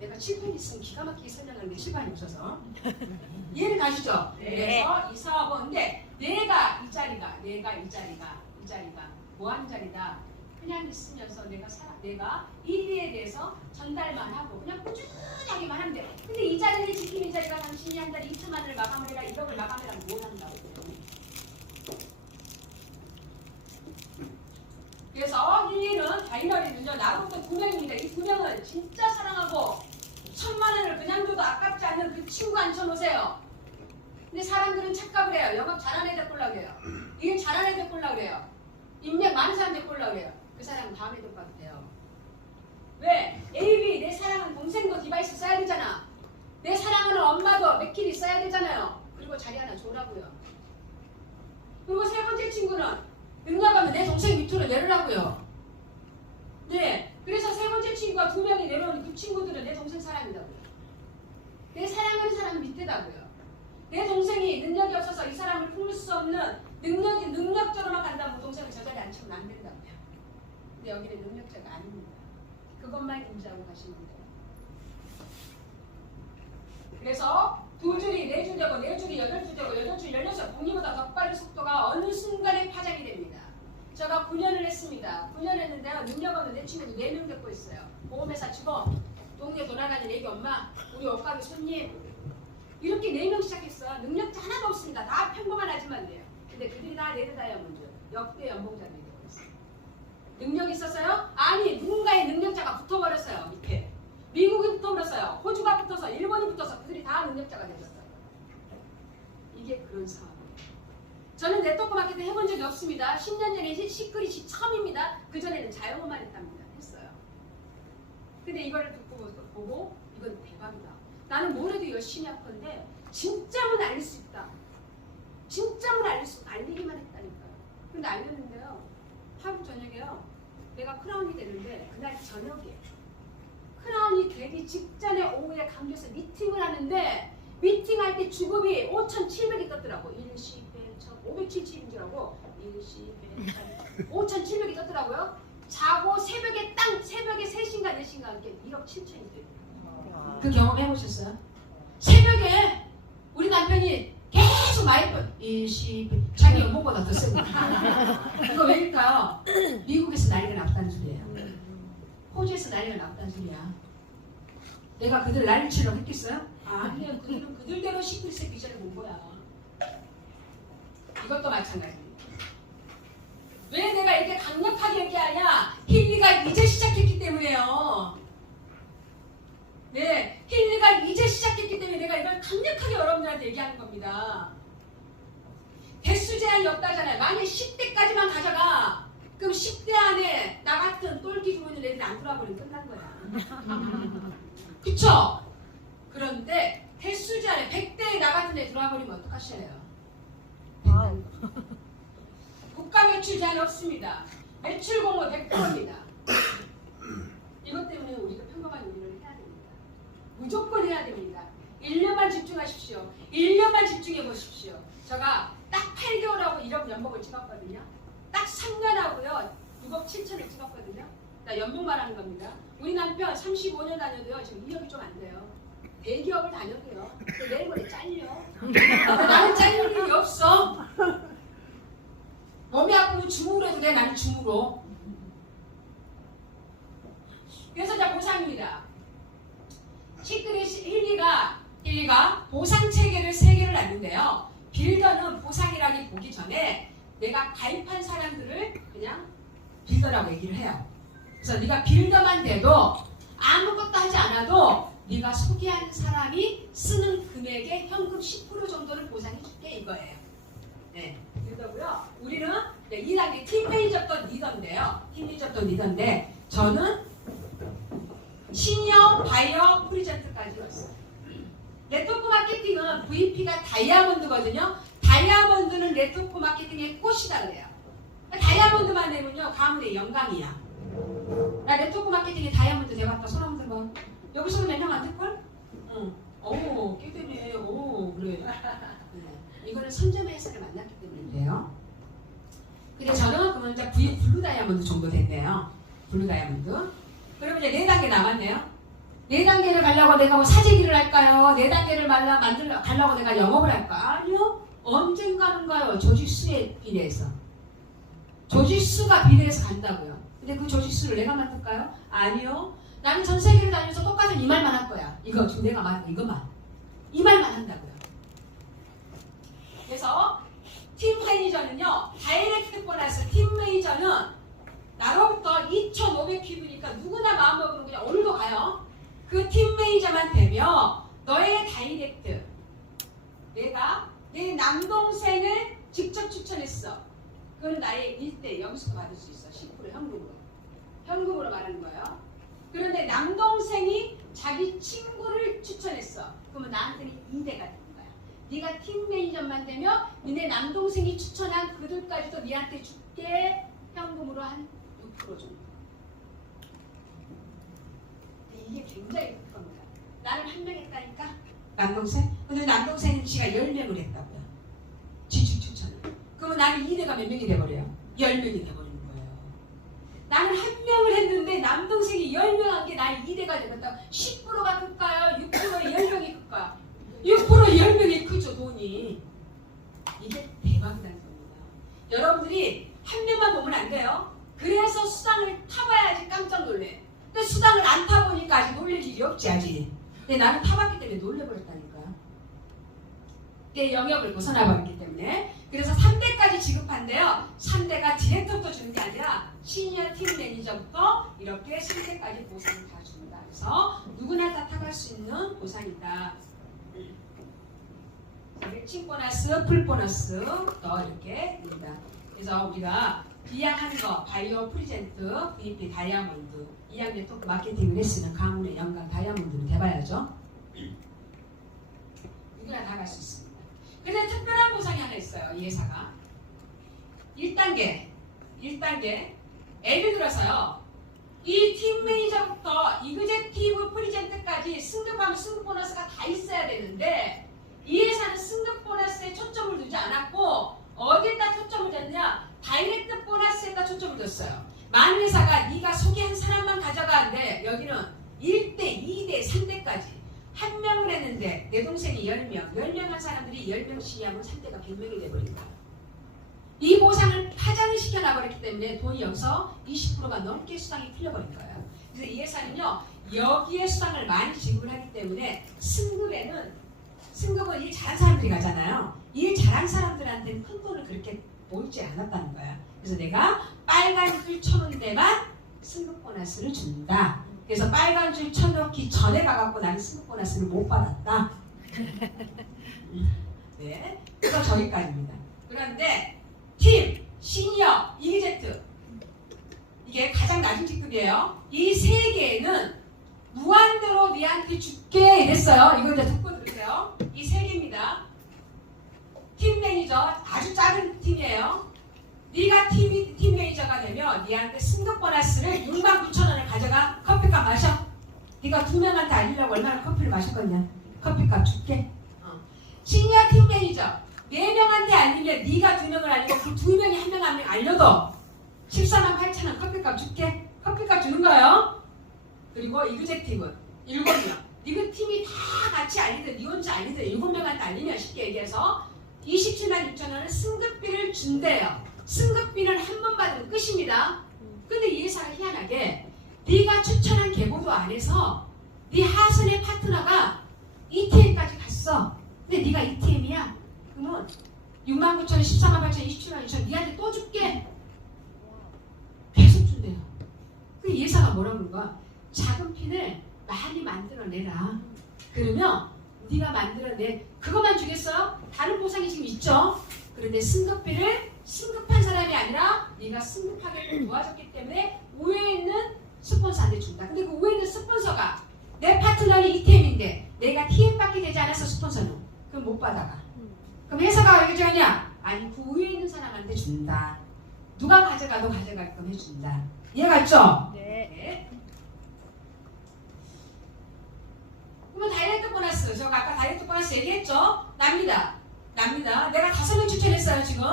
내가 7분 있으면 기가 막히게 설명하는데 시간이 없어서 이해를 가시죠? 네. 그래서 이 사업은 근데 내가 이 자리가 뭐 하는 자리다? 그냥 있으면서 내가 일에 대해서 전달만 하고 그냥 꾸준하게만 하면 돼. 근데 이 자리를 지키는 자리가 당신이 한 달에 2천만 원을 마감을 해라 1억을 마감해라 뭘 한다고 그래서 힐리는 다이너리는요 나로부터 2명입니다. 이 2명은 진짜 사랑하고 1,000만 원을 그냥 줘도 아깝지 않는 그 친구 앉혀놓으세요. 근데 사람들은 착각을 해요. 영업 잘하는 애들 꼴라 그래요. 일 잘하는 애들 꼴라 그래요. 인맥 많은 사람들 꼴라 그래요. 그 사람은 다음에 똑같아요. 왜? AB 내 사랑하는 동생도 디바이스 써야 되잖아. 내 사랑하는 엄마도 맥키리 써야 되잖아요. 그리고 자리 하나 줘라고요. 그리고 세 번째 친구는 능력하면 내 동생 밑으로 내려라고요. 네. 그래서 세 번째 친구가 2명이 내려오는 그 친구들은 내 동생 사람이라고요. 내 사랑하는 사람 밑에다고요. 내 동생이 능력이 없어서 이 사람을 품을 수 없는 능력자로만 간다면 동생을 저 자리에 앉히면 안 된다고요. 근데 여기는 능력자가 아닙니다. 그것만 인지하고 가시면 돼요. 그래서 2줄이 4줄 되고 4줄이 8줄 되고 8줄 16 공리보다 더 빠른 속도가 어느 순간에 파장이 됩니다. 제가 9년을 했습니다. 9년 했는데요. 능력 없는 내 친구도 4명 데리고 있어요. 보험회사 직원, 동네 돌아다니는 애기 엄마, 우리 옷가게 손님 이렇게 4명 시작했어요. 능력자 하나도 없습니다. 다 평범한 아줌마인데요. 근데 그들이 다 레드 다이아몬드 역대 연봉자들이 되고 있어요. 능력이 있었어요? 아니 누군가의 능력자가 붙어버렸어요. 밑에 미국이 붙어버렸어요. 호주가 붙어서 일본이 붙어서 그들이 다 능력자가 되셨어요. 이게 그런 상황이에요. 저는 네트워크 마케팅 해본 적이 없습니다. 10년 전에 시크릿이 처음입니다. 그전에는 자영업만 했어요. 근데 이거를 듣고 보고 이건 대박이다. 나는 뭘 해도 열심히 할 건데 진짜면 알릴 수 있다. 진짜면 알리기만 했다니까요. 근데 알렸는데요. 하루 저녁에요. 내가 크라운이 되는데 그날 저녁에 크라운이 되기 직전에 오후에 강주에서 미팅을 하는데 미팅할 때 주급이 5,700이 떴더라고. 일시, 배천, 570인 줄 알고 일시, 배천, 5,700이 떴더라고요. 자고 새벽에 3시인가 4시인가 이렇게 1억 7천이 돼요. 그 경험 해보셨어요? 새벽에 우리 남편이 계속 마이크 일시, 자기 연봉보다 더 세고 이거 왜일까요? 미국에서 난리가 났다는 소리예요. 호주에서 난리가 났다는 소리야. 내가 그들 난리 치려고 했겠어요? 아니요. 그들은 그들대로 시크릿의 비전을 본 거야. 이것도 마찬가지입니다. 왜 내가 이렇게 강력하게 얘기하냐? 힐리가 이제 시작했기 때문에요. 네, 힐리가 이제 시작했기 때문에 내가 이걸 강력하게 여러분들한테 얘기하는 겁니다. 대수 제한이 없다잖아요. 만약 10대까지만 가져가. 그럼 10대 안에 나 같은 똘끼 주고 있는 애들이 안 돌아버리면 끝난 거야. 그쵸? 그런데 대수 제한에 100대에 나 같은 애 들어와버리면 어떡하실래요? 국가 매출 제한 없습니다. 매출 공모 100%입니다. 이것 때문에 우리가 평범한 요리를 해야 됩니다. 무조건 해야 됩니다. 1년만 집중하십시오. 1년만 집중해 보십시오. 제가 딱 8개월하고 1억 연봉을 찍었거든요. 딱 3년하고요 6억 7천을 찍었거든요. 나 연봉 말하는 겁니다. 우리 남편 35년 다녀도요 지금 2억이 좀 안 돼요. 대기업을 다녀도요. 내일 모레 잘려. 나는 잘릴 일이 없어. 몸이 아프면 중으로 해도 돼. 나는 중으로. 그래서 자 보상입니다. 시크릿 힐리가 보상 체계를 3개를 놨는데요. 빌더는 보상이라기 보기 전에 내가 가입한 사람들을 그냥 빌더라고 얘기를 해요. 그래서 네가 빌더만 돼도 아무것도 하지 않아도 네가 소개하는 사람이 쓰는 금액의 현금 10% 정도를 보상해 줄게 이거예요. 네, 빌더고요. 우리는 2단계 팀 매니저도 리더인데요. 팀 매니저도 리더인데 저는 시니어 바이어 프리젠트까지 왔어요. 네트워크 마케팅은 VP가 다이아몬드거든요. 다이아몬드는 네트워크 마케팅의 꽃이다 그래요. 다이아몬드 다이아몬드만 내면요 가문의 영광이야. 나 네트워크 마케팅에 다이아몬드 내봤다. 손 한번 들어봐. 여기서도 몇 명 안 될걸? 응. 오, 꽤 되네. 오, 그래. 네. 이거는 선점의 해석을 만났기 때문에 그래요. 근데 저는 그러면 이제 블루 다이아몬드 정도 됐네요. 블루 다이아몬드. 그러면 이제 4단계 남았네요. 4단계를 가려고 내가 뭐 사재기를 할까요? 4단계를 가려고 내가 영업을 할까? 아니요. 언젠가는 가요. 조지수에 비례해서. 조지수가 비례해서 간다고요. 근데 그 조지수를 내가 만들까요? 아니요. 나는 전 세계를 다니면서 똑같은 이 말만 할 거야. 이거 지금 내가 말한 거 이것만. 이 말만 한다고요. 그래서 팀 매니저는요. 다이렉트 보너스 팀 매니저는 나로부터 2,500큐브니까 누구나 마음먹으면 그냥 오늘도 가요. 그 팀 매니저만 되면 너의 다이렉트 내가 내 남동생을 직접 추천했어. 그건 나의 일대 여기서 받을 수 있어. 10% 현금으로. 현금으로 말하는 거예요. 그런데 남동생이 자기 친구를 추천했어. 그러면 나한테는 2대가 되는 거야. 네가 팀 매니저만 되면 니네 남동생이 추천한 그들까지도 니한테 줄게. 현금으로 한 6% 정도. 이게 굉장히 큰 겁니다. 나는 한 명 했다니까. 남동생? 근데 남동생은 지가 10명을 했다고요. 지출 추천을. 그러면 나는 2대가 몇 명이 돼버려요? 10명이 돼버리는 거예요. 나는 한 명을 했는데 남동생이 10명 한 게 나의 2대가 되겠다. 10%가 클까요? 6%의 10명이 클까요? 6% 10명이 크죠, 돈이. 이게 대박이라는 겁니다. 여러분들이 한 명만 보면 안 돼요. 그래서 수당을 타봐야지 깜짝 놀래. 근데 수당을 안 타보니까 아직 놀릴 일이 없지, 아직. 근데 나는 타봤기 때문에 놀래버렸다니까요. 내 영역을 벗어나버렸기 때문에. 그래서 3대까지 지급한대요. 3대가 디렉터부터 주는 게 아니라 시니어 팀 매니저부터 이렇게 3대까지 보상을 다 줍니다. 그래서 누구나 다 타갈 수 있는 보상이다. 칭 보너스, 풀 보너스 더 이렇게 됩니다. 그래서 우리가 비약한 거, 바이오 프리젠트, VP 다이아몬드 2학년 토크 마케팅을 했으면 가문의 영광 다이아몬드를 대봐야죠. 누구나 다 갈 수 있습니다. 그런데 특별한 보상이 하나 있어요. 이 회사가 1단계 예를 들어서요. 이 팀 매니저부터 이그제티브 프리젠트까지 승급하면 승급 보너스가 다 있어야 되는데 이 회사는 승급 보너스에 초점을 두지 않았고 어디에다 초점을 뒀냐? 다이렉트 보너스에다 초점을 뒀어요. 많은 회사가 네가 소개한 사람만 가져가는데 여기는 1대, 2대, 3대까지 한 명을 했는데 내 동생이 10명, 10명 한 사람들이 10명씩 하면 3대가 100명이 돼버린다. 이 보상을 파장을 시켜놔버렸기 때문에 돈이 여기서 20%가 넘게 수당이 풀려버린 거예요. 그래서 이 회사는요. 여기에 수당을 많이 지불하기 때문에 승급은 일 잘한 사람들이 가잖아요. 일 잘한 사람들한테는 큰 돈을 그렇게 모이지 않았다는 거야. 그래서 내가 빨간 줄 쳐놓은 데만 승급 보너스를 준다. 그래서 빨간 줄 쳐놓기 전에 가갖고 나는 승급 보너스를 못 받았다. 네, 그래서 저기까지입니다. 그런데 팀, 시니어, 이그제트 이게 가장 낮은 직급이에요. 이 세 개는 무한대로 니한테 줄게 이랬어요. 이거 이제 듣고 들으세요. 이 세 개입니다. 팀 매니저 아주 작은 팀이에요. 네가 팀 매니저가 되면 니한테 승급 보너스를 69,000원을 가져가 커피값 마셔. 네가 2명한테 알리려고 얼마나 커피를 마셨겠냐. 커피값 줄게. 시니어 팀 매니저 4명한테 알리면 네가 2명을 알리고 그 2명이 1명 한 명 알려도 148,000원 커피값 줄게. 커피값 주는 거예요. 그리고 이그제티브 7명. 이거 팀이 다 같이 알리든 니 혼자 알리든 7명한테 알리면 쉽게 얘기해서 276,000원을 승급비를 준대요. 승급비는 한 번 받으면 끝입니다. 근데 이 회사가 희한하게 네가 추천한 계보도 안 해서 네 하선의 파트너가 ETM까지 갔어. 근데 네가 ETM이야. 그러면 69,000원, 148,000원, 27만 2천 니한테 또 줄게. 계속 준대요. 그 이 회사가 뭐라고 그런 거야? 작은 핀을 많이 만들어내라. 그러면 네가 만들어내 그것만 주겠어요? 다른 보상이 지금 있죠. 그런데 승급비를 승급한 사람이 아니라 네가 승급하게 도와줬기 때문에 우회에 있는 스폰서한테 준다. 근데 그 우회에 있는 스폰서가 내 파트너는 ETM인데 내가 TM받게 되지 않아서 스폰서는 그럼 못 받아가. 그럼 회사가 왜 결정하냐? 아니 그 우회에 있는 사람한테 준다. 누가 가져가도 가져갈끔 해준다. 이해갔죠? 네. 그러면 다이렉트 보너스, 제가 아까 다이렉트 보너스 얘기했죠? 납니다. 내가 5명 추천했어요 지금.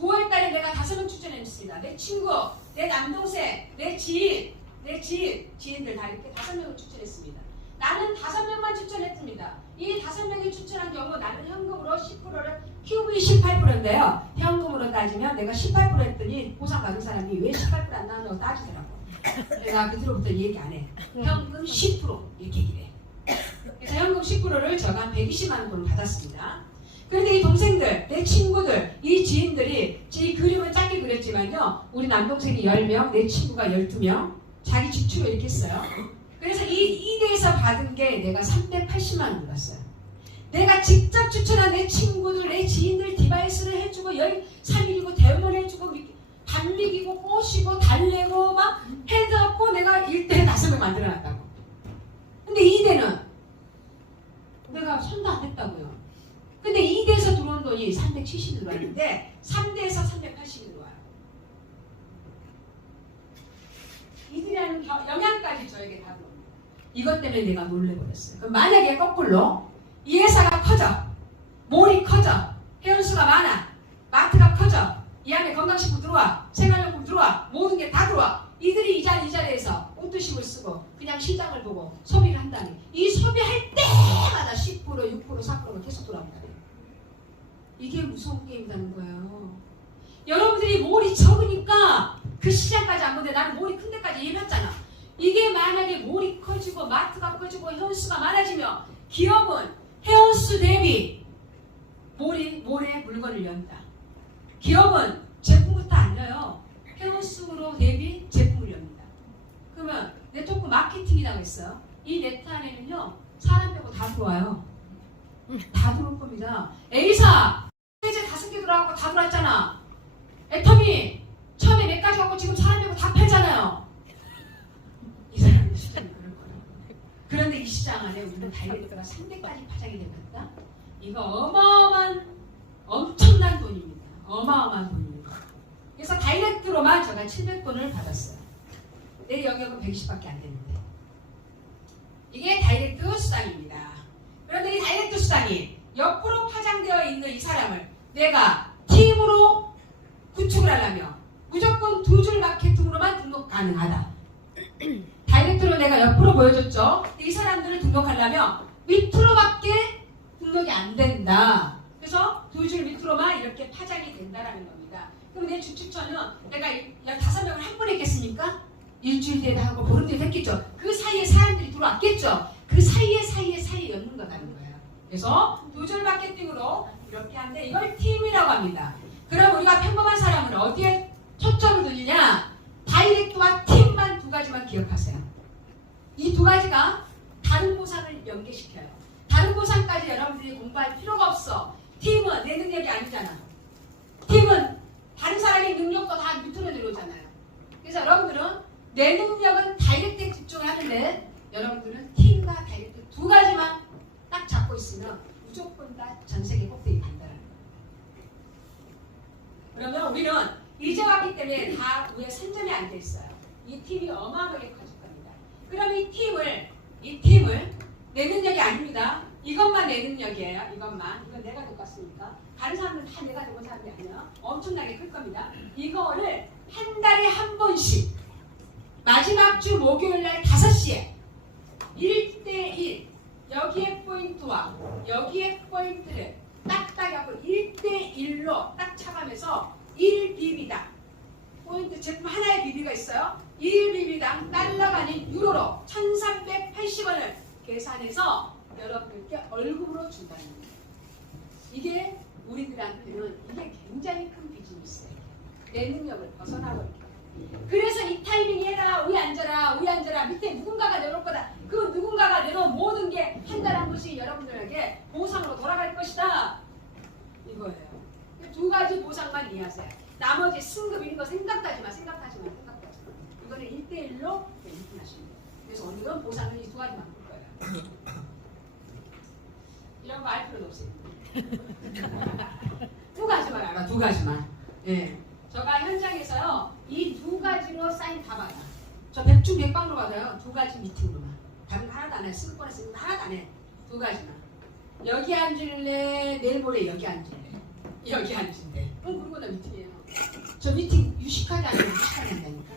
9월달에 내가 5명 추천했습니다. 내 친구, 내 남동생, 내 지인들 다 이렇게 5명을 추천했습니다. 나는 5명만 추천했습니다. 이 5명이 추천한 경우 나는 현금으로 10%를 QV 18%인데요. 현금으로 따지면 내가 18% 했더니 보상 받은 사람이 왜 18%안 나왔냐고 따지더라고. 내가 그 뒤로부터 얘기 안 해. 현금 10% 이렇게 얘기를 해. 그래서 현금 10%를 제가 한 120만 원을 받았습니다. 그런데 이 동생들, 내 친구들, 이 지인들이 제 그림은 짧게 그렸지만요. 우리 남동생이 10명, 내 친구가 12명, 자기 지출을 이렇게 했어요. 그래서 이 대에서 받은 게 내가 380만 원 받았어요. 내가 직접 추천한 내 친구들, 내 지인들 디바이스를 해주고 3일이고 대응을 해주고 밥 먹이고 꼬시고 달래고 막 해갖고 내가 1대 5명 만들어놨다고. 근데 2대는 내가 손도 안 댔다고요. 근데 2대에서 들어온 돈이 370이 들어왔는데 3대에서 380이 들어와요. 이들이라는 영향까지 저에게 다 들어옵니다. 이것 때문에 내가 놀래버렸어요. 그럼 만약에 거꾸로 이 회사가 커져, 몰이 커져, 회원수가 많아, 마트가 커져, 이 안에 건강식품 들어와, 생활용품 들어와, 모든 게 다 들어와. 이들이 이 자리에서 옷도심을 쓰고 그냥 시장을 보고 소비를 한다니 이 소비할 때마다 10%, 6%, 4%가 계속 돌아온다니 이게 무서운 게임이라는 거예요. 여러분들이 몰이 적으니까 그 시장까지 안 보는데 나는 몰이 큰 데까지 예매했잖아. 이게 만약에 몰이 커지고 마트가 커지고 회원수가 많아지면 기업은 회원수 대비 몰에 물건을 연다. 기업은 제품부터 안 여요. 회원수로 대비 제품을 엽니다. 그러면 네트워크 마케팅이라고 했어요. 이 네트 안에는요 사람 빼고 다 들어와요. 다 들어올 겁니다. A사 이제 5개 들어가고 다 들어왔잖아. 애터미 처음에 몇 가지 갖고 지금 사람 빼고 다 팔잖아요. 이 사람의 시장이 그럴 거예요. 그런데 이 시장 안에 우리는 다이렉트가 300까지 파장이 되겠다. 이거 어마어마한 엄청난 돈입니다. 어마어마한 돈입니다. 그래서 다이렉트로만 제가 700돈을 받았어요. 내 영역은 120밖에 안 되는데. 이게 다이렉트 수당입니다. 그런데 이 다이렉트 수당이 옆으로 파장되어 있는 이 사람을 내가 팀으로 구축을 하려면 무조건 2줄 마케팅으로만 등록 가능하다. 다이렉트로 내가 옆으로 보여줬죠. 이 사람들을 등록하려면 밑으로밖에 등록이 안 된다. 그래서 2줄 밑으로만 이렇게 파장이 된다라는 겁니다. 그럼 내 주추처는 내가 15명을 한 번에 했겠습니까? 일주일 뒤에 하고 보름 뒤에 했겠죠. 그 사이에 사람들이 들어왔겠죠. 그 사이에 엮는 거라는 거예요. 그래서 2줄 마케팅으로 이렇게 하는데 이걸 팀이라고 합니다. 그럼 우리가 평범한 사람은 어디에 초점을 두느냐? 다이렉트와 팀만 2가지만 기억하세요. 이 2가지가 다른 보상을 연계시켜요. 다른 보상까지 여러분들이 공부할 필요가 없어. 팀은 내 능력이 아니잖아. 팀은 다른 사람의 능력도 다 밑으로 내려오잖아요. 그래서 여러분들은 내 능력은 다이렉트에 집중하는데 여러분들은 팀과 다이렉트 2가지만 딱 잡고 있으면 무조건 다 전 세계 꼭대기 간다는 거예요. 그러면 우리는 이제 왔기 때문에 다 위에 3점에 앉아 있어요. 이 팀이 어마어마하게 커질 겁니다. 그럼 이 팀을 내 능력이 아닙니다. 이것만 내 능력이에요. 이것만. 이건 내가 겪었으니까. 다른 사람은 다 내가 겪은 사람이 아니야. 엄청나게 클 겁니다. 이거를 한 달에 한 번씩 마지막 주 목요일날 5시에 1대1 여기에 포인트와 여기에 포인트를 딱딱 하고 1대1로 딱 차감해서 1BB당 포인트 제품 하나의 BB가 있어요. 1BB당 달러가 아닌 유로로 1380원을 계산해서 여러분들께 월급으로 준다는 거예요. 이게 우리들한테는 이게 굉장히 큰 비즈니스예요. 내 능력을 벗어나고 있다. 그래서 이 타이밍에 해라, 위에 앉아라, 밑에 누군가가 내놓을 거다. 그 누군가가 내놓은 모든 게 한 달에 한 번씩 여러분들에게 보상으로 돌아갈 것이다. 이거예요. 2가지 보상만 이해하세요. 나머지 승급 이런 거 생각하지 마. 이거는 1대1로 인증하시면 돼요. 그래서 오늘은 보상을 이 2가지만 볼 거예요. 이런 거 알 필요도 없어요. 2가지만 알아, 2가지만. 예. 제가 현장에서요. 이거 사인 다 받아. 저 100중 100방으로 받아요. 2가지 미팅으로만. 다른 거 하나도 안 해. 쓸 거나 쓰는 거 하나도 안 해. 2가지만. 여기 앉을래? 내일 모레 여기 앉을래? 여기 앉을래? 그리고 나 미팅이에요. 저 미팅 유식하게 안 해. 유식하게 한다니까.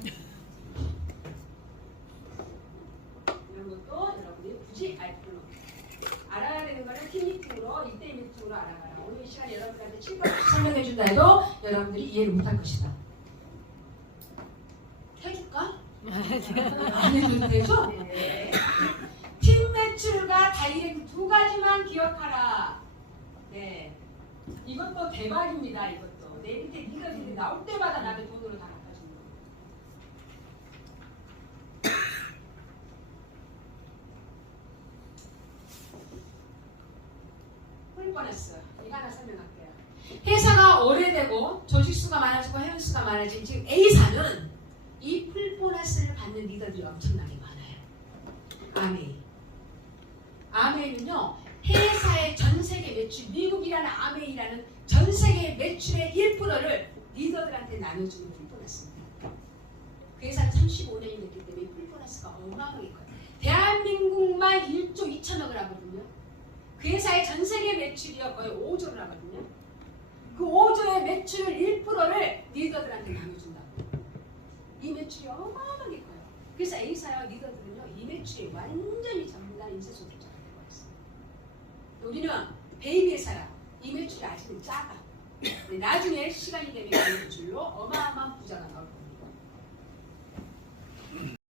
이런 것도 여러분이 굳이 알 필요 없어요. 알아야 되는 거는 팀 미팅으로, 이때 미팅으로 알아가라. 오늘 이 시간에 여러분들한테 7번 설명해 준다 해도 여러분들이 이해를 못할 것이다. 해줄까? 안 해도 되죠? 네. 팀 매출과 다이렉트 2가지만 기억하라. 네. 이것도 대박입니다. 이것도. 내 밑에 리더들이 나올 때마다 나를 돈으로 다 갚아주는 거. 풀보너스. 이거 하나 설명할게요. 회사가 오래되고 조직수가 많아지고 회원수가 많아진 지금 A사는 이 풀보너스를 받는 리더들이 엄청나게 많아요. 아메이. 아메이는요, 회사의 전 세계 매출, 미국이라는 아메이라는 전 세계 매출의 1%를 리더들한테 나눠주는 풀보너스입니다. 그 회사는 35년이 됐기 때문에 풀보너스가 어마어마하게 커요. 대한민국만 1조 2천억을 하거든요. 그 회사의 전 세계 매출이요 거의 5조를 하거든요. 그 5조의 매출 1%를 리더들한테 나눠준다고. 이 매출이 어마어마하게 커요. 그래서 A사와 리더들은요, 이 매출이 완전히 전부 다 인쇄소득자가 되고 있어요. 우리는 베이비 회사야. 이 매출이 아직은 작아. 나중에 시간이 되면 이 매출로 어마어마한 부자가 나올 거예요.